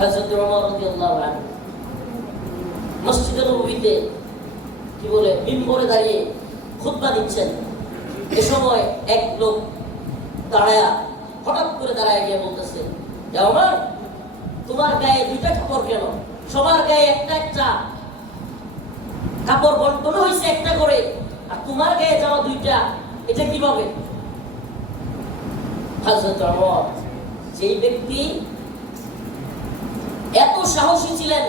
হযরত ওমর রাদিয়াল্লাহু আনহু মসজিদে নববীতে কি বলে মিম্বরে দাঁড়িয়ে খুতবা দিচ্ছেন। এ সময় এক লোক হঠাৎ করে দাঁড়ায় গিয়ে বলতেছে, ওমর, তোমার গায়ে দুইটা কাপড় কেন? সবার গায়ে একটা একটা কাপড় বন্টন হয়েছে একটা করে, আর তোমার গায়ে যাওয়া দুইটা, এটা কিভাবে? হযরত ওমর, যেই ব্যক্তি এত সাহসী ছিলেন,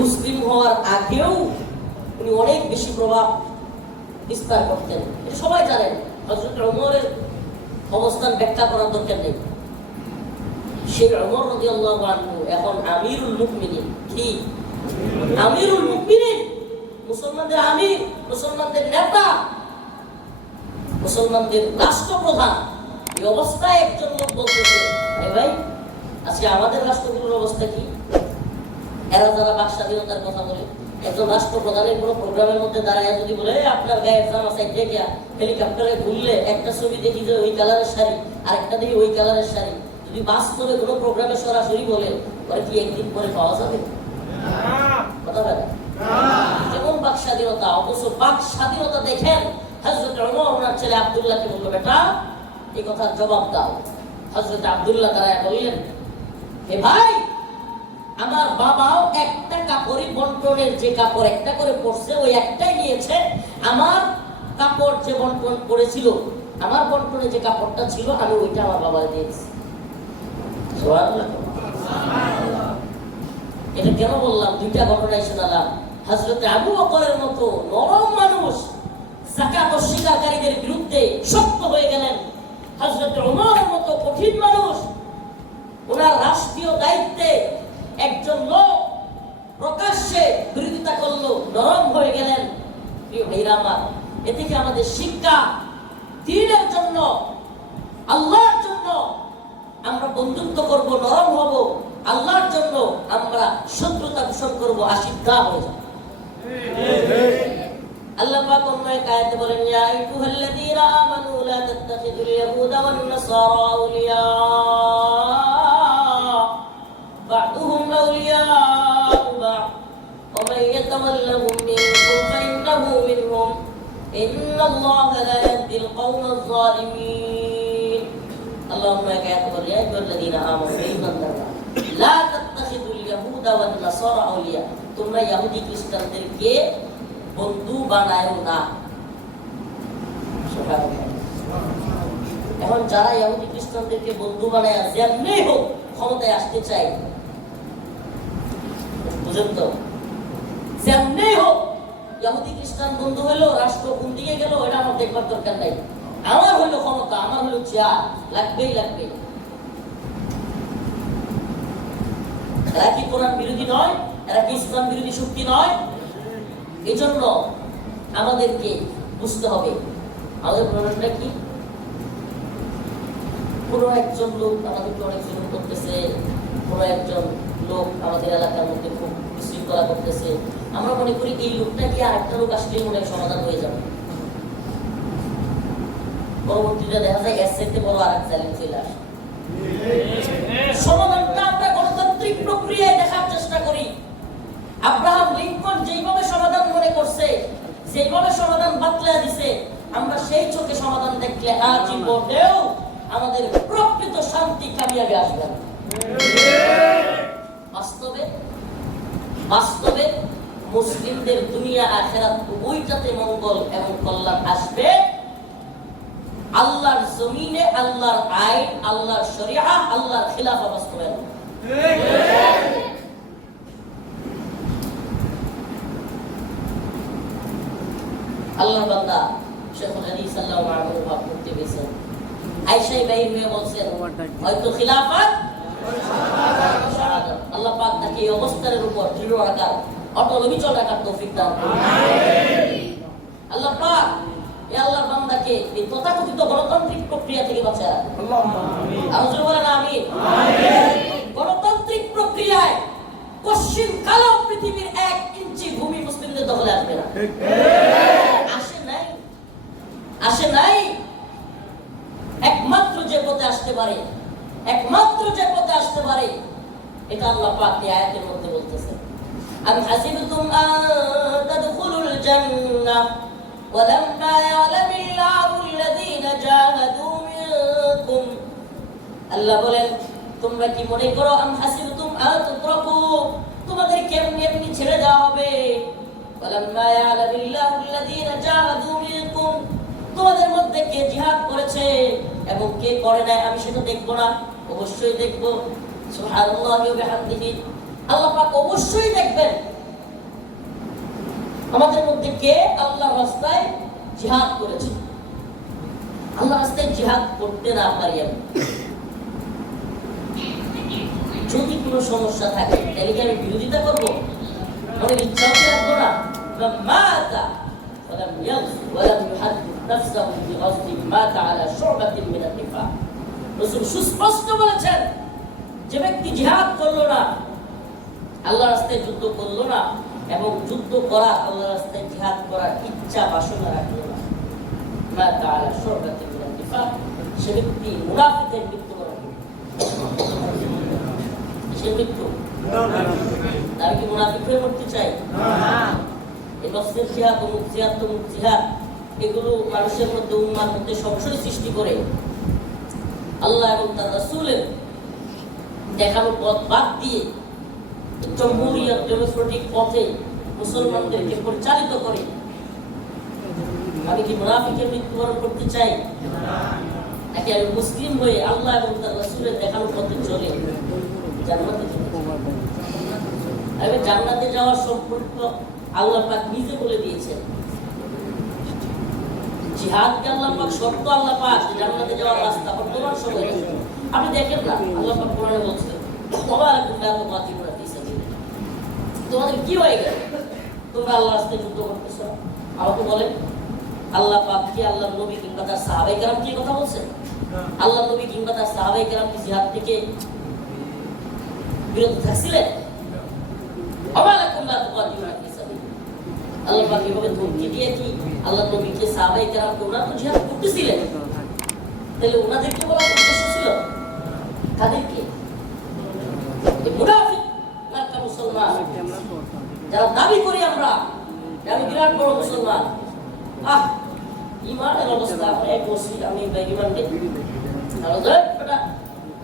মুসলিম হওয়ার আগেও উনি অনেক বেশি প্রভাব বিস্তার করতেন, এটা সবাই জানেন। হযরত ওমরের অবস্থান ব্যাখ্যা করার দরকার নেই। সেই ওমর রাদিয়াল্লাহু আনহু এখন আমিরুল মুমিনিন। কি আমিরুল মুমিনিন? মুসলমানদের আমির, মুসলমানদের নেতা, মুসলমানদের রাষ্ট্রপ্রধান। এই অবস্থায় একজন লোক বলতেছে, ভাই, আজকে আমাদের রাষ্ট্রগুলোর অবস্থা কি? এরা যারা বাক স্বাধীনতার কথা বলে, একজন রাষ্ট্রপ্রধানের কোনো প্রোগ্রামের মধ্যে দাঁড়ায় যদি বলে, আপনার গায়ের জামা সাইডে গিয়া হেলিকপ্টারে ঘুরলে একটা ছবি দেখি যে ওই কালারের শাড়ি, আর একটা দেখি ওই কালারের শাড়ি, যদি বাস্তবে কোনো প্রোগ্রামে সরাসরি বলে, পরে কি একদিন পরে পাওয়া যাবে? কথা বলে যেমন বাক স্বাধীনতা, অবশ্য বাক স্বাধীনতা দেখেন হযরত ওমর ওনার ছেলে আব্দুল্লাহকে বলল, বেটা এই কথার জবাব দাও। হযরত আব্দুল্লাহ দাঁড়ায় বললেন, হে ভাই, আমার বাবাও একটা কাপড়ই বন্টনের, যে কাপড় একটা করে পড়ছে ওই একটাই নিয়েছে। আমার কাপড় যে বন্টন করেছিল, আমার বন্টনে যে কাপড়টা ছিল, আমি ওইটা আমার বাবাকে দিয়েছি। সুবহানাল্লাহ। এটা কেন বললাম? দুইটা ঘটনাই শোনালাম। হযরত আবু বকরের মতো নরম মানুষ যাকাত অস্বীকারীদের বিরুদ্ধে শক্ত হয়ে গেলেন। হযরত ওমরের মতো কঠিন মানুষ, ওনার রাষ্ট্রীয় দায়িত্বে একজন লোক প্রকাশ্যে বিরোধিতা করলো, নরম হয়ে গেলেন। প্রিয় ভাইরা আমার, এ থেকে আমাদের শিক্ষা, দ্বীনের জন্য, আল্লাহর জন্য আমরা বন্ধুত্ব করব, নরম হব। আল্লাহর জন্য আমরা শত্রুতা পোষণ করব, আশিদ্ধা হয়ে যাব। আল্লাহ পাক অন্য এক আয়াতে বলেন, ইয়া আইয়ুহাল্লাযীনা আমানু লা তাত্তাখিযুল ইয়াহুদা ওয়ান নাসারা আউলিয়া বা'দুহুম আউলিয়াউ বা'দ ওয়া মান ইয়াতাওয়াল্লাহুম মিনকুম ফাইন্নাহু মিনহুম ইন্নাল্লাহা লা ইয়াহদিল কওমাজ যালিমিন। আল্লাহ অন্য এক আয়াতে বলেন, ইয়া আইয়ুহাল্লাযীনা আমানু ইমানদাররা লা তাত্তাখিযুল ইয়াহুদা ওয়ান নাসারা আউলিয়া, তোমরা ইহুদি খ্রিস্টানদেরকে বন্ধু বানায় না। এখন যারা ইহুদি খ্রিস্টানদেরকে বন্ধু বানায় যেমনি হোক ক্ষমতায় আসতে চায়, বুঝেন তো, যেমনি হোক ইহুদি খ্রিস্টান বন্ধু হলো, রাষ্ট্র কোন দিকে গেল এটা আমার দেখবার দরকার নাই। আমার হলো ক্ষমতা, আমার হলো চেয়ার, লাগবেই লাগবে। এরা কি কোরআন বিরোধী নয়? এরা কি ইসলাম বিরোধী শক্তি নয়? এই জন্য আমাদেরকে বুঝতে হবে আমাদের প্রবলেমটা কি। কোনো একজন লোক আমাদেরকে অনেক জুলুম করতেছে, কোনো একজন লোক আমাদের এলাকার মধ্যে খুব বিশৃঙ্খলা করতেছে, আমরা মনে করি এই লোকটা কি আরেকটা লোক আসলে মনে হয় সমাধান হয়ে যাবে। পরবর্তীতে দেখা যায় এর চাইতে বড় আরেক চ্যালেঞ্জ চলে আসে। সমাধানটা আমরা গণতান্ত্রিক প্রক্রিয়ায় দেখার চেষ্টা করি। আব্রাহাম লিঙ্কন যেইভাবে সমাধান মনে করছে, যেইভাবে সমাধান বাতলায় দিছে, আমরা সেই চোখে সমাধান দেখলে আজীবনেও আমাদের প্রকৃত শান্তি কামিয়াবি আসবে না। বাস্তবে মুসলিমদের দুনিয়া আখিরাত উভয়টাতে মঙ্গল এবং কল্যাণ আসবে আল্লাহর জমিনে, আল্লাহর আইন, আল্লাহর শরিয়া, আল্লাহর খিলাফা বাস্তবায়ন। আল্লাহর বান্দা শেখুল হাদিস সাল্লাল্লাহু আলাইহি ওয়া সাল্লাম করতে গেছেন, আয়েশা বাইর হয়ে বলছেন, হয়তো খিলাফত শাহাদাত। আল্লাহ পাক তাকে এই অবস্থানের উপর দৃঢ় রাখার, অটল অবিচল রাখার তৌফিক দান করুন। আল্লাহ পাক এই আল্লাহর বান্দাকে এই তথাকথিত গণতান্ত্রিক প্রক্রিয়া থেকে বাঁচায় রাখুন। আল্লাহুম্মা আমিন। আল্লাহু বলেন আমিন। গণতান্ত্রিক প্রক্রিয়ায় পশ্চিম কালো পৃথিবীর 1 ইঞ্চি ভূমি মুসলিমদের দখলে আসবে না। আসে নাই। একমাত্র যে পথে আসতে পারে, একমাত্র যে পথে আসতে পারে। এটা আল্লাহ পাক এই আয়াতের মধ্যে বলতেছেন। আম হাসিবতুম আন তাদখুলুল জান্নাহ ওয়ালাম্মা ইয়ালামিল্লাহু আল্লাযীনা জাহাদু মিনকুম। আল্লাহ বলেন, তোমরা কি মনে করো আম হাসিবতুম আন তুতরাকু, তোমাদের কেমনি এমনি ছেড়ে দেওয়া হবে? ওয়ালাম্মা ইয়ালামিল্লাহু আল্লাযীনা জাহাদু মিনকুম, তোমাদের মধ্যে কে জিহাদ করেছে এবং কে করে নাই আমি সেটা দেখব না? অবশ্যই দেখব। সুবহানাল্লাহি ওয়া বিহামদিহি, আল্লাহ পাক অবশ্যই দেখবেন আমাদের মধ্যে কে আল্লাহর রাস্তায় জিহাদ করেছে। আল্লাহর রাস্তায় জিহাদ করতে না পারি আমি, যদি কোনো সমস্যা থাকে তাহলে কি আমি বিরোধিতা করবো? মনের ইচ্ছাও কি রাখবো না? মাতা ولم يغزو ولم يحدث نفسه بغزو مات على شعبة من النفاق। রাসূল সুস্পষ্ট বলেছেন, যে ব্যক্তি জিহাদ করলো না, আল্লাহর রাস্তায় যুদ্ধ করলো না এবং যুদ্ধ করা আল্লাহর রাস্তায় জিহাদ করার ইচ্ছা বাসনা রাখলো না, মাত আলা শু'বাতি মিনান নিফাক, সে ব্যক্তি মুনাফিকের মৃত্যুবরণ করবে। সে মৃত্যু আমি কি মুনাফিক হয়ে মরতে চাই? এই নফসের জিহাদ, অমুক জিহাদ, তমুক জিহাদ, এগুলো মানুষের মধ্যে উম্মার মধ্যে সংশয় সৃষ্টি করে। আল্লাহ এবং তার রাসূলের দেখানো পথ বাদ দিয়ে জমহুরিয়ত ডেমোক্রেটিক পথে মুসলমানদেরকে পরিচালিত করে। আমি কি মুনাফিকের মৃত্যুবরণ করতে চাই? নাকি আমি মুসলিম হয়ে আল্লাহ এবং তার রাসূলের দেখানো পথে চলে জান্নাতে যেতে চাই? আমি জান্নাতে যাওয়ার সম্পর্ক আল্লাহ পাক নিজে বলে দিয়েছেন। জিহাদকে আল্লাহ পাক শর্ত আল্লাহ পাক জান্নাতে যাওয়ার রাস্তা বর্তমান সময়ে আপনি দেখেন না, আল্লাহ পাক কোরআনে বলছেন তোমাদের কি হয়ে গেল, তোমরা আল্লাহর রাস্তায় যুদ্ধ করতেছ? আমাকে বলেন, আল্লাহ পাক কি আল্লাহ নবী কিংবা তার সাহাবায়ে কেরাম কি কথা বলছেন? আল্লাহ নবী কিংবা তার সাহাবায়ে কেরাম কি জিহাদ থেকে বিরত থাকছিলেন? আল্লাহ পাক এভাবে ধমকি দিয়ে কি আল্লাহ নবীকে সাহাবায়ে কেরামকে ওনারা তো জিহাদ করতেছিলেন, তাহলে ওনাদেরকে বলার উদ্দেশ্য ছিল তাদেরকে মুনাফিক মার্কা মুসলমান যারা দাবি করি আমরা আমি বিরাট বড় মুসলমান, ইমানের অবস্থা এক মসজিদ আমি ইমান নেই,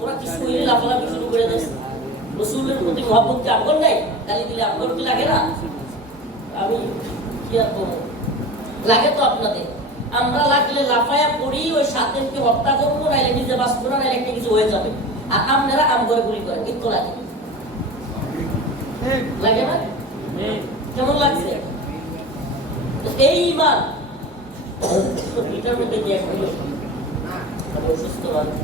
ওরা কিছু হইলে লাফালাফি শুরু করে দেয়। রসুলের প্রতি মহব্বত কি আমগর নাই? গালি দিলে আমগর কি লাগে না? আমি কি আর করবো, লাগে তো আপনাদের। আমরা লাগলে লাফায়া পড়ি, ওই সাতেনকে হত্যা করবো, নাইলে নিজে বাঁচবো না, নাইলে একটা কিছু হয়ে যাবে। আর আপনারা আম করে গুলি করেন, কিন্তু লাগে লাগে না? কেমন লাগছে? এই ইমান এটার মধ্যে দিয়ে অসুস্থ মানুষ